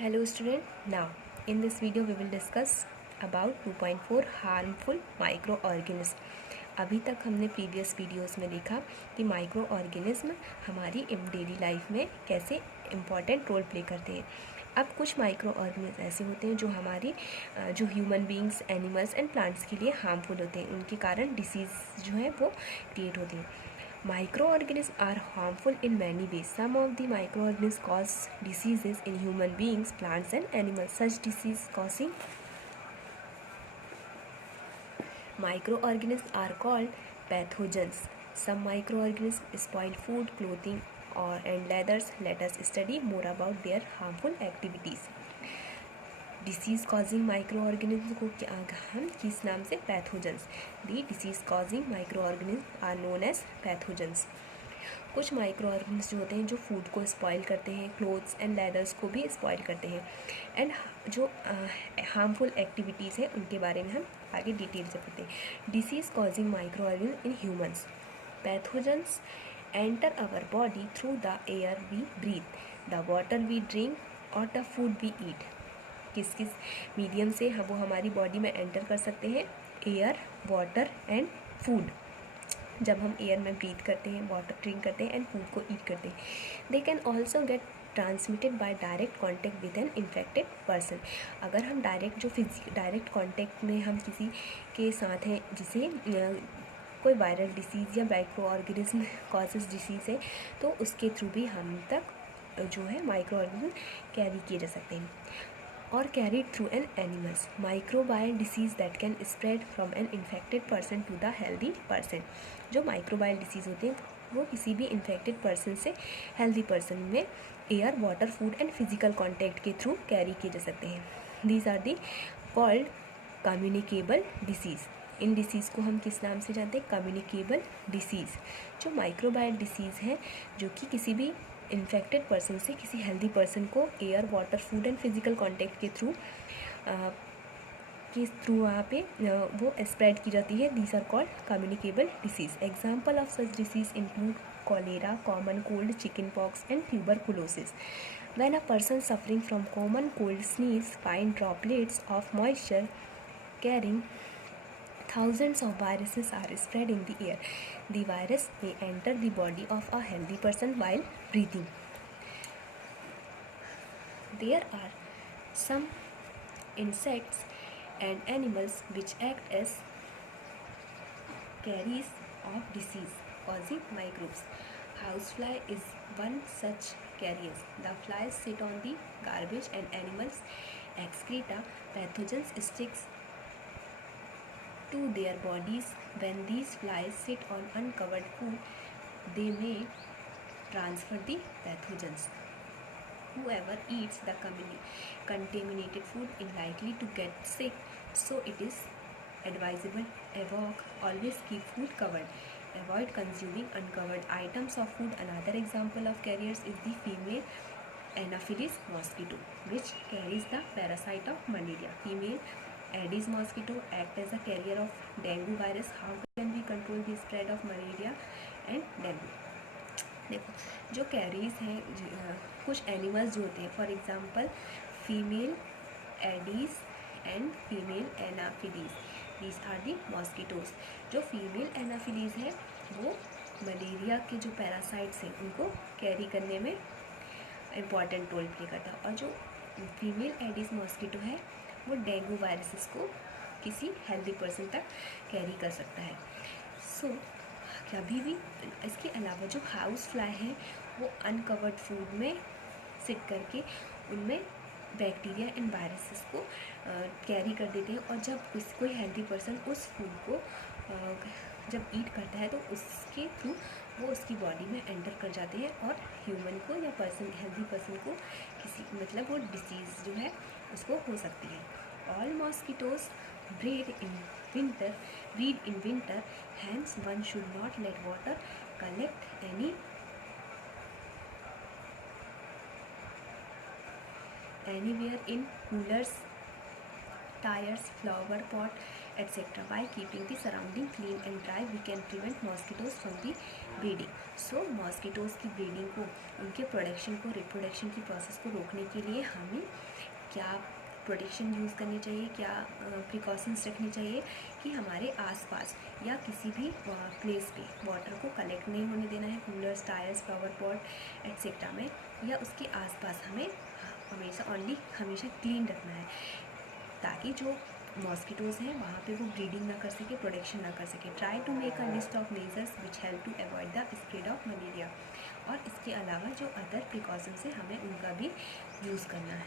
Hello student, now in this video we will discuss about 2.4 harmful microorganism। अभी तक हमने previous videos में देखा कि माइक्रो ऑर्गेनिज्म हमारी डेली लाइफ में कैसे इम्पॉर्टेंट रोल प्ले करते हैं। अब कुछ माइक्रो ऑर्गेनिज्म ऐसे होते हैं जो हमारी जो human beings, animals and plants के लिए हार्मफुल होते हैं, उनके कारण डिसीज़ जो है वो क्रिएट होती है। Microorganisms are harmful in many ways. Some of the microorganisms cause diseases in human beings, plants and animals. Such disease causing microorganisms are called pathogens. Some microorganisms spoil food, clothing and leathers. Let us study more about their harmful activities. Disease causing microorganism को हम किस नाम से pathogens. The disease causing microorganism are known as pathogens. कुछ microorganism जो होते हैं जो फूड को स्पॉइल करते हैं, क्लोथ्स एंड लेदर्स को भी स्पॉइल करते हैं, एंड जो हार्मफुल एक्टिविटीज़ हैं उनके बारे में हम आगे डिटेल से पढ़ते हैं। Disease causing microorganism in humans. Pathogens enter our body through the air we breathe, the water we drink और द फूड वी ईट। किस किस मीडियम से वो हमारी बॉडी में एंटर कर सकते हैं? Air, water and food. जब हम एयर में ब्रीथ करते हैं, वाटर ड्रिंक करते हैं एंड फूड को ईट करते हैं। They can also get transmitted by direct contact with an infected person. अगर हम डायरेक्ट कॉन्टेक्ट में हम किसी के साथ हैं जिसे कोई वायरल डिसीज़ या माइक्रो ऑर्गेनिज्म कॉजेज डिसीज़ है, तो उसके थ्रू भी हम तक जो है माइक्रो ऑर्गेनिज्म कैरी किए जा सकते हैं। or carried through an animals. Microbial disease that can spread from an infected person to the healthy person. जो माइक्रोबायल डिसीज़ होते हैं वो किसी भी इन्फेक्टेड पर्सन से हेल्दी पर्सन में air, water, food and physical contact के थ्रू कैरी किए जा सकते हैं। These are the called communicable disease. इन डिसीज़ को हम किस नाम से जानते हैं? Communicable disease. जो माइक्रोबायल डिसीज़ है जो कि किसी भी इन्फेक्टेड पर्सन से किसी हेल्दी पर्सन को air, water, food and physical contact के थ्रू वहाँ पे वो स्प्रेड की जाती है। These are called communicable disease. Example of such disease include cholera, common cold, chickenpox and tuberculosis. When a person suffering from common cold sneezes, find droplets of moisture carrying thousands of viruses are spread in the air. The virus may enter the body of a healthy person while breathing. There are some insects and animals which act as carriers of disease causing microbes. Housefly is one such carrier. The flies sit on the garbage and animals excreta pathogens sticks to their bodies. When these flies sit on uncovered food, they may transfer the pathogens. Whoever eats the contaminated food is likely to get sick, so it is advisable always keep food covered. Avoid consuming uncovered items of food. Another example of carriers is the female Anopheles mosquito, which carries the parasite of malaria. Female Aedes mosquito act as a carrier of dengue virus. How can we control the spread of malaria and dengue? देखो, जो carries हैं, कुछ animals जो होते हैं, for example female Aedes and female Anopheles, these are the mosquitoes. जो female Anopheles है वो मलेरिया के जो पैरासाइट्स हैं उनको कैरी करने में इम्पॉर्टेंट रोल प्ले करता है, और जो फीमेल एडीज मॉस्किटो है वो डेंगू वायरसेस को किसी हेल्दी पर्सन तक कैरी कर सकता है। सो कभी भी इसके अलावा जो हाउस फ्लाई है वो अनकवर्ड फूड में सिट करके उनमें बैक्टीरिया एंड वायरसेस को कैरी कर देते हैं, और जब कोई हेल्दी पर्सन उस फूड को जब ईट करता है तो उसके थ्रू वो उसकी बॉडी में एंटर कर जाते हैं और ह्यूमन को या हेल्दी पर्सन को वो डिसीज़ जो है उसको हो सकती है। All mosquitoes breed in winter, hence one should not let water collect anywhere in coolers, tires, flower pot etc. By keeping the surrounding clean and dry, we can prevent mosquitoes from the breeding. So mosquitoes की breeding को, उनके production को, reproduction की process को रोकने के लिए हमें क्या प्रोटेक्शन यूज़ करनी चाहिए, क्या प्रिकॉशंस रखनी चाहिए कि हमारे आसपास या किसी भी प्लेस पे वाटर को कलेक्ट नहीं होने देना है, coolers, tyres, flower pot etcetera में, या उसके आसपास हमें हमेशा क्लीन रखना है, ताकि जो मॉस्किटोज़ हैं वहाँ पे वो ब्रीडिंग ना कर सके, प्रोडक्शन ना कर सके. Try to make a list of measures which help to avoid the spread of malaria. और इसके अलावा जो अदर प्रिकॉशंस हैं हमें उनका भी यूज़ करना है.